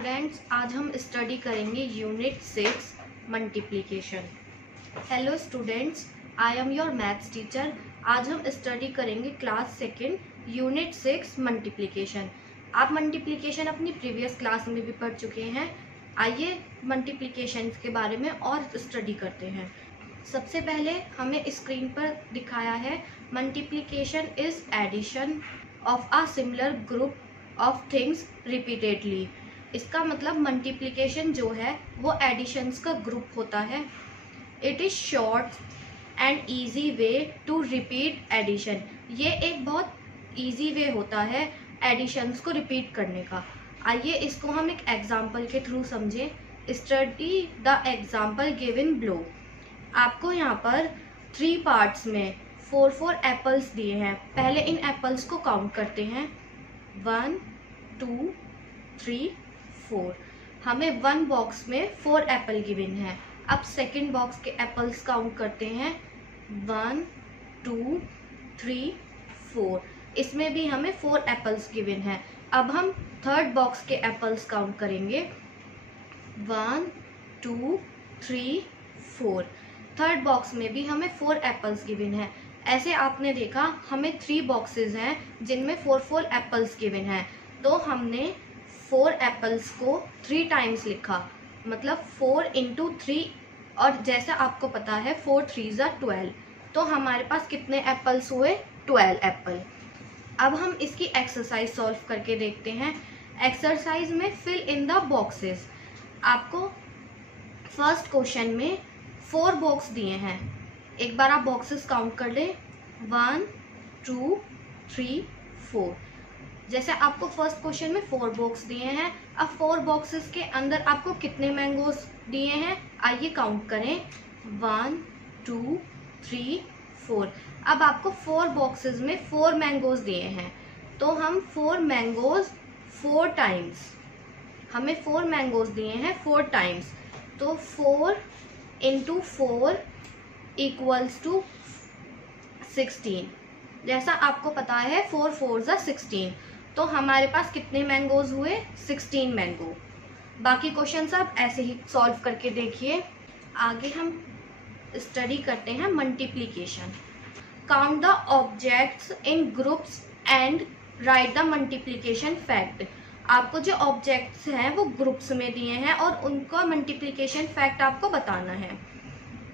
Students, आज हम study करेंगे unit 6 multiplication. Hello students, I am your maths teacher. आज हम स्टडी करेंगे क्लास सेकेंड यूनिट 6 मल्टीप्लिकेशन। आप मल्टीप्लिकेशन अपनी प्रीवियस क्लास में भी पढ़ चुके हैं। आइए मल्टीप्लिकेशन के बारे में और स्टडी करते हैं। सबसे पहले हमें स्क्रीन पर दिखाया है multiplication is addition of a similar group of things repeatedly. इसका मतलब मल्टीप्लिकेशन जो है वो एडिशंस का ग्रुप होता है। It is short and easy way to repeat addition. ये एक बहुत ईजी वे होता है एडिशंस को रिपीट करने का। आइए इसको हम एक एग्जाम्पल के थ्रू समझें। Study the example given below. आपको यहाँ पर 3 पार्ट्स में 4 एप्पल्स दिए हैं। पहले इन एप्पल्स को काउंट करते हैं। 1 2 3 4। हमें 1 बॉक्स में 4 एप्पल गिवन है। अब सेकंड बॉक्स के एप्पल्स काउंट करते हैं। 1 2 3 4। इसमें भी हमें 4 एप्पल्स गिवन है। अब हम थर्ड बॉक्स के एप्पल्स काउंट करेंगे। 1 2 3 4। थर्ड बॉक्स में भी हमें 4 एप्पल्स गिवन है। ऐसे आपने देखा हमें 3 बॉक्सेस हैं जिनमें 4 एप्पल्स गिवन हैं। तो हमने 4 एप्पल्स को 3 टाइम्स लिखा, मतलब 4 × 3। और जैसा आपको पता है 4 3 = 12। तो हमारे पास कितने एप्पल्स हुए? 12 एप्पल। अब हम इसकी एक्सरसाइज सॉल्व करके देखते हैं। एक्सरसाइज में फिल इन द बॉक्सेस। आपको फर्स्ट क्वेश्चन में 4 बॉक्स दिए हैं। एक बार आप बॉक्सेस काउंट कर लें। 1 2 3 4। जैसे आपको फर्स्ट क्वेश्चन में 4 बॉक्स दिए हैं। अब 4 बॉक्सेस के अंदर आपको कितने मैंगोज दिए हैं? आइए काउंट करें। 1 2 3 4। अब आपको 4 बॉक्सेस में 4 मैंगोज दिए हैं। तो हम 4 मैंगोज 4 टाइम्स, हमें 4 मैंगोज दिए हैं 4 टाइम्स। तो 4 × 4 = 16। जैसा आपको पता है 4 4 = 16। तो हमारे पास कितने मैंगोज हुए? 16 मैंगो। बाकी क्वेश्चंस आप ऐसे ही सॉल्व करके देखिए। आगे हम स्टडी करते हैं multiplication. Count the objects in groups and right the multiplication fact. आपको जो ऑब्जेक्ट्स हैं वो ग्रुप्स में दिए हैं और उनका मल्टीप्लिकेशन फैक्ट आपको बताना है।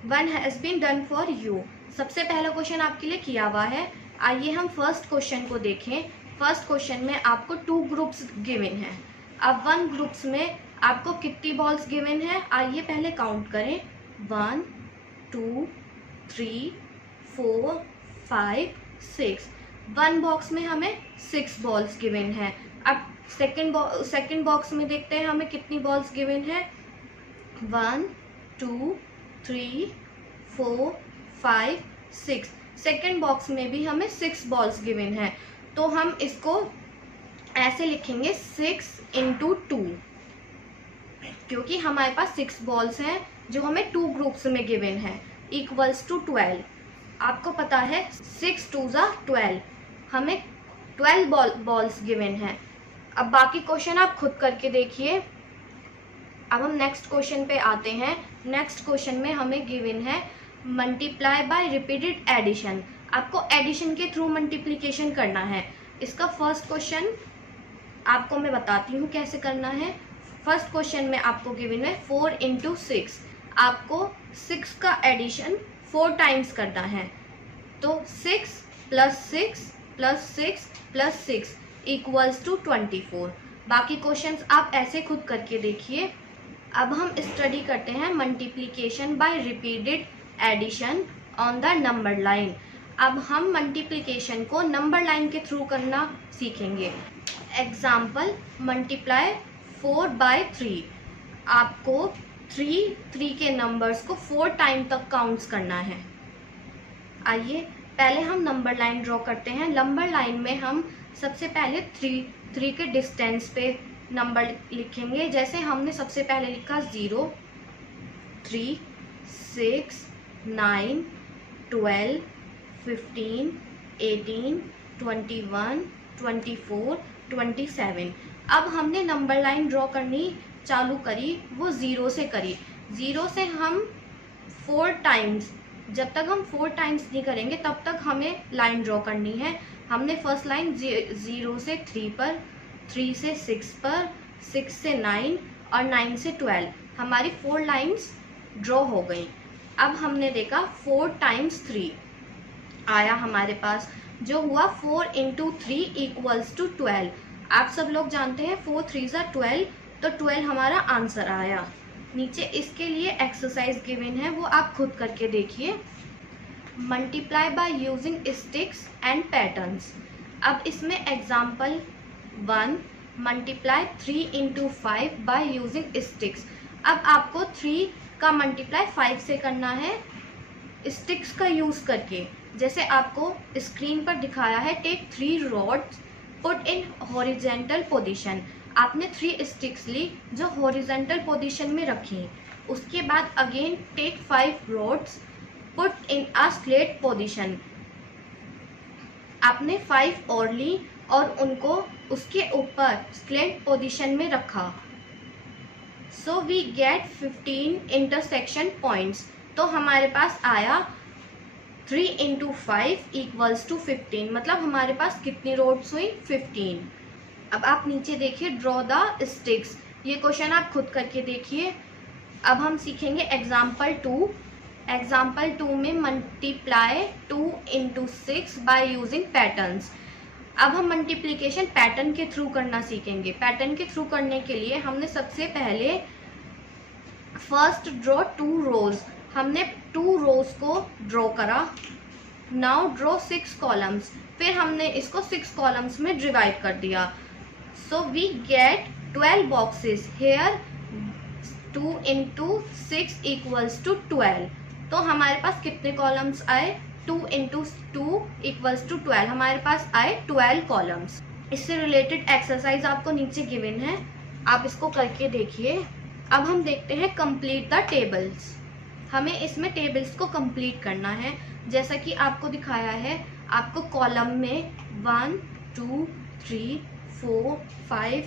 1 has been done for you. सबसे पहला क्वेश्चन आपके लिए किया हुआ है। आइए हम फर्स्ट क्वेश्चन को देखें। फर्स्ट क्वेश्चन में आपको 2 ग्रुप्स गिवन हैं। अब 1 ग्रुप्स में आपको कितनी बॉल्स गिवन है? आइए पहले काउंट करें। 1 2 3 4 5 6। 1 बॉक्स में हमें 6 बॉल्स गिवन है। अब सेकेंड बॉक्स में देखते हैं हमें कितनी बॉल्स गिवन है। 1 2 3 4 5 6। सेकेंड बॉक्स में भी हमें 6 बॉल्स गिवन है। तो हम इसको ऐसे लिखेंगे 6 × 2, क्योंकि हमारे पास 6 बॉल्स हैं जो हमें 2 ग्रुप्स में गिवन है, = 12। आपको पता है 6 2 = 12। हमें 12 बॉल्स गिवन है। अब बाकी क्वेश्चन आप खुद करके देखिए। अब हम नेक्स्ट क्वेश्चन पे आते हैं। नेक्स्ट क्वेश्चन में हमें गिवन है मल्टीप्लाई बाय रिपीटेड एडिशन। आपको एडिशन के थ्रू मल्टीप्लिकेशन करना है। इसका फर्स्ट क्वेश्चन आपको मैं बताती हूँ कैसे करना है। फर्स्ट क्वेश्चन में आपको गिवन है 4 × 6। आपको 6 का एडिशन 4 टाइम्स करना है। तो 6 + 6 + 6 + 6 = 24। बाकी क्वेश्चंस आप ऐसे खुद करके देखिए। अब हम स्टडी करते हैं multiplication by repeated addition on the number line. अब हम मल्टीप्लिकेशन को नंबर लाइन के थ्रू करना सीखेंगे। Example, multiply 4 / 3। आपको 3 के नंबर्स को 4 टाइम तक काउंट्स करना है। आइए पहले हम नंबर लाइन ड्रॉ करते हैं। नंबर लाइन में हम सबसे पहले 3 के डिस्टेंस पे नंबर लिखेंगे। जैसे हमने सबसे पहले लिखा 0 3 6 9 12 15 18 21 24 27। अब हमने नंबर लाइन ड्रॉ करनी चालू करी, वो 0 से करी। 0 से हम 4 टाइम्स, जब तक हम 4 टाइम्स नहीं करेंगे तब तक हमें लाइन ड्रॉ करनी है। हमने फर्स्ट लाइन 0 से 3 पर, 3 से 6 पर, 6 से 9 और 9 से 12, हमारी 4 लाइन्स ड्रॉ हो गई। अब हमने देखा 4 टाइम्स 3 आया हमारे पास, जो हुआ 4 इंटू 3 इक्वल्स टू 12। आप सब लोग जानते हैं 4 3 ज़ा 12, तो 12 हमारा आंसर आया। नीचे इसके लिए एक्सरसाइज गिवन है, वो आप खुद करके देखिए। Multiply by using sticks and patterns. अब इसमें example 1, multiply 3 into 5 by using sticks. अब आपको 3 का मल्टीप्लाई 5 से करना है स्टिक्स का यूज़ करके। जैसे आपको स्क्रीन पर दिखाया है, take 3 rods put in horizontal position. आपने 3 स्टिक्स ली जो हॉरिजेंटल पोजीशन में रखी। उसके बाद again take 5 rods put in a slate position. आपने 5 और ली और उनको उसके ऊपर स्लेट पोजीशन में रखा। So we get 15 intersection points. तो हमारे पास आया 3 इंटू 5 इक्वल्स टू 15, मतलब हमारे पास कितनी रोड्स हुई? 15। अब आप नीचे देखिए, ड्रॉ द स्टिक्स। ये क्वेश्चन आप खुद करके देखिए। अब हम सीखेंगे एग्जाम्पल 2। एग्जाम्पल 2 में multiply 2 into 6 by using patterns. अब हम मल्टीप्लिकेशन पैटर्न के थ्रू करना सीखेंगे। पैटर्न के थ्रू करने के लिए हमने सबसे पहले फर्स्ट ड्रॉ 2 रोज, हमने 2 रोज को ड्रॉ करा। नाउ ड्रॉ 6 कॉलम्स, फिर हमने इसको 6 कॉलम्स में डिवाइड कर दिया। So we get 12 boxes here. 2 into 6 equals to 12। तो हमारे पास कितने कॉलम्स आए? 2 इंटू 2 इक्वल्स टू 12, हमारे पास आए 12 कॉलम्स। इससे रिलेटेड एक्सरसाइज आपको नीचे गिवन है, आप इसको करके देखिए। अब हम देखते हैं कंप्लीट द टेबल्स। हमें इसमें टेबल्स को कंप्लीट करना है। जैसा कि आपको दिखाया है, आपको कॉलम में 1 2 3 4 5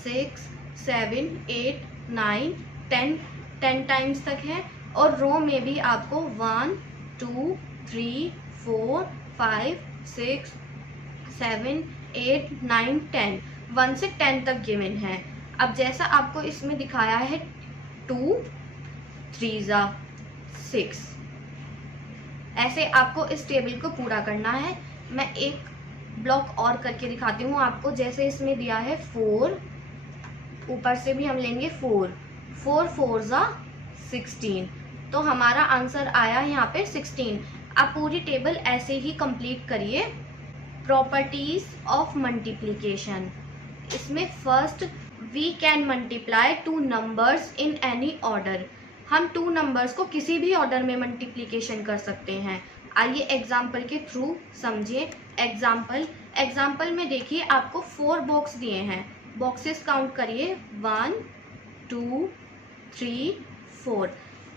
6 7 8 9 10 टाइम्स तक है। और रो में भी आपको 1 2 3 4 5 6 7 8 9 10, 1 से 10 तक गिवन है। अब जैसा आपको इसमें दिखाया है 2 3 ज़ा 6, ऐसे आपको इस टेबल को पूरा करना है। मैं एक ब्लॉक और करके दिखाती हूँ आपको। जैसे इसमें दिया है 4, ऊपर से भी हम लेंगे 4 4 ज़ा 16, तो हमारा आंसर आया यहाँ पे 16। आप पूरी टेबल ऐसे ही कंप्लीट करिए। Properties of multiplication. इसमें first, we can multiply 2 numbers in any order. हम 2 नंबर्स को किसी भी ऑर्डर में मल्टीप्लिकेशन कर सकते हैं। आइए एग्जाम्पल के थ्रू समझिए। एग्जाम्पल में देखिए, आपको 4 बॉक्स दिए हैं। बॉक्सेस काउंट करिए, 1 2 3 4।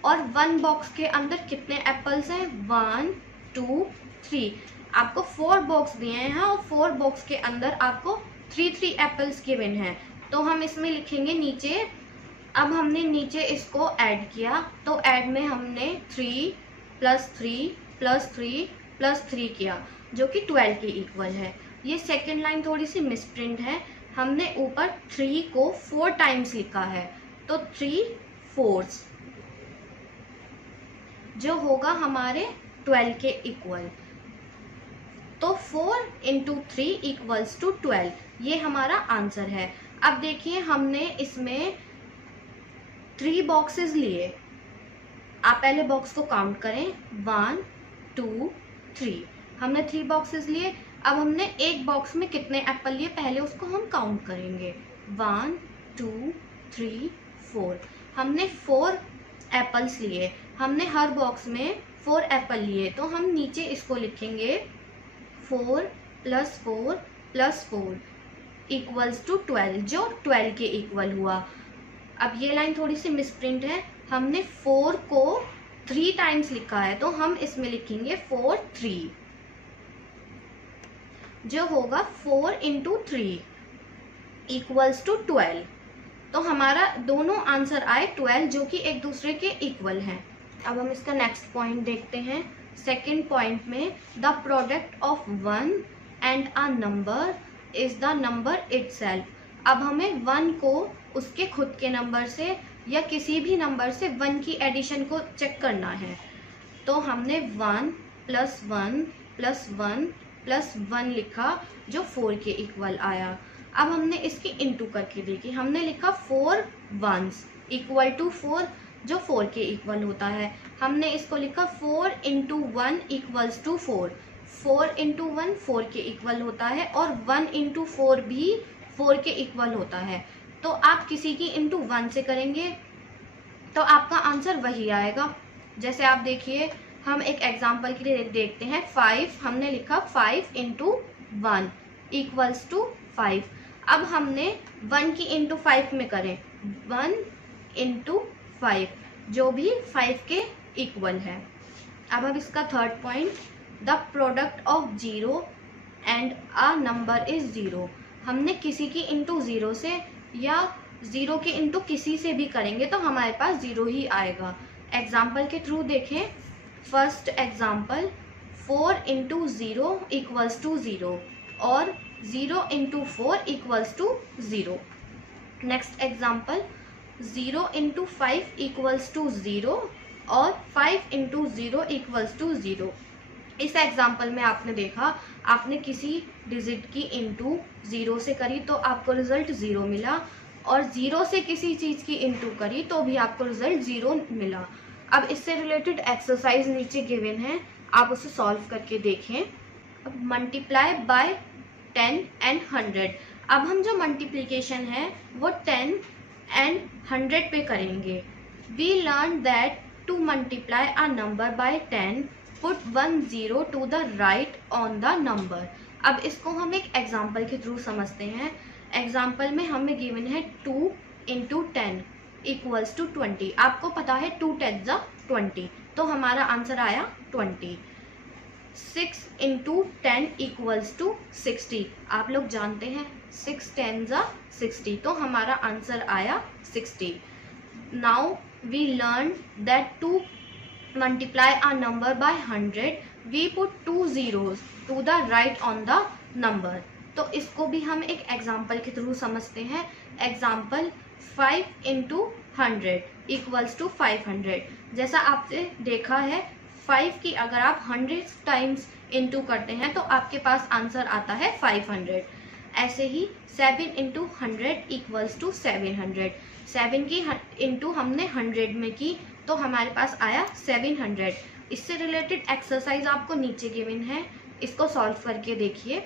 और 1 बॉक्स के अंदर कितने एप्पल्स हैं? 1 2 3। आपको 4 बॉक्स दिए हैं और 4 बॉक्स के अंदर आपको 3 एप्पल्स गिवन हैं। तो हम इसमें लिखेंगे नीचे। अब हमने नीचे इसको ऐड किया, तो ऐड में हमने 3 + 3 + 3 + 3 किया, जो कि 12 के इक्वल है। ये सेकेंड लाइन थोड़ी सी मिसप्रिंट है, हमने ऊपर 3 को 4 टाइम्स लिखा है, तो 3 4s, जो होगा हमारे 12 के इक्वल। तो 4 इंटू 3 इक्वल्स टू 12, ये हमारा आंसर है। अब देखिए, हमने इसमें 3 बॉक्सेस लिए। आप पहले बॉक्स को काउंट करें, 1 2 3। हमने 3 बॉक्सेस लिए। अब हमने एक बॉक्स में कितने एप्पल लिए, पहले उसको हम काउंट करेंगे। 1 2 3 4। हमने 4 एप्पल्स लिए। हमने हर बॉक्स में 4 एप्पल लिए, तो हम नीचे इसको लिखेंगे 4 + 4 + 4 इक्वल्स टू 12, जो 12 के इक्वल हुआ। अब ये लाइन थोड़ी सी मिसप्रिंट है, हमने 4 को 3 टाइम्स लिखा है, तो हम इसमें लिखेंगे 4 3, जो होगा 4 इंटू 3 इक्वल्स टू 12। तो हमारा दोनों आंसर आए 12 जो कि एक दूसरे के इक्वल हैं। अब हम इसका नेक्स्ट पॉइंट देखते हैं। सेकेंड पॉइंट में the product of 1 and a number is the number itself. अब हमें 1 को उसके खुद के नंबर से या किसी भी नंबर से 1 की एडिशन को चेक करना है। तो हमने 1 + 1 + 1 + 1 लिखा जो 4 के इक्वल आया। अब हमने इसकी इंटू करके देखी, हमने लिखा 4 1s इक्वल टू 4 जो 4 के इक्वल होता है। हमने इसको लिखा 4 × 1 इक्वल्स टू 4, 4 × 1 4 के इक्वल होता है और 1 × 4 भी 4 के इक्वल होता है। तो आप किसी की इंटू 1 से करेंगे तो आपका आंसर वही आएगा। जैसे आप देखिए, हम एक एग्जांपल के लिए देखते हैं। 5 हमने लिखा 5 × 1 इक्वल्स टू 5। अब हमने 1 की इंटू 5 में करें, 1 × 5 जो भी 5 के इक्वल है। अब इसका third point, the product of 0 and a number is 0। हमने किसी की इंटू 0 से या 0 के इंटू किसी से भी करेंगे तो हमारे पास 0 ही आएगा। एग्जाम्पल के थ्रू देखें। फर्स्ट एग्जाम्पल 4 × 0 इक्वल्स टू 0 और 0 × 4 equals to 0। Next example 0 × 5 equals to 0 और 5 × 0 इक्वल्स टू 0। इस एग्जाम्पल में आपने देखा, आपने किसी डिजिट की इंटू 0 से करी तो आपको रिजल्ट 0 मिला और 0 से किसी चीज़ की इंटू करी तो भी आपको रिजल्ट 0 मिला। अब इससे रिलेटेड एक्सरसाइज नीचे गिवन है, आप उसे सॉल्व करके देखें। अब मल्टीप्लाई बाय 10 एंड 100। अब हम जो मल्टीप्लिकेशन है वो 10 एंड 100 पे करेंगे। We learn that to multiply a number by 10 put 1 0 to the right on the number. अब इसको हम एक एग्जाम्पल के थ्रू समझते हैं। एग्जाम्पल में हमें गिवन है 2 × 10 इक्वल्स टू 20। आपको पता है 2 10 20, तो हमारा आंसर आया 20। 6 × 10 इक्वल्स टू 60। आप लोग जानते हैं 6 10 60, तो हमारा आंसर आया 60। Now we learn that to multiply a number by 100 we put 2 zeros to the right on the number. तो इसको भी हम एक एग्जाम्पल के थ्रू समझते हैं। Example 5 × 100 equals to 500। जैसा आपने देखा है 5 की अगर आप 100 टाइम्स इंटू करते हैं तो आपके पास आंसर आता है 500। ऐसे ही 7 × 100 इक्वल्स टू 700। 7 की इंटू हमने 100 में की तो हमारे पास आया 700। इससे रिलेटेड एक्सरसाइज आपको नीचे गिवन है, इसको सॉल्व करके देखिए।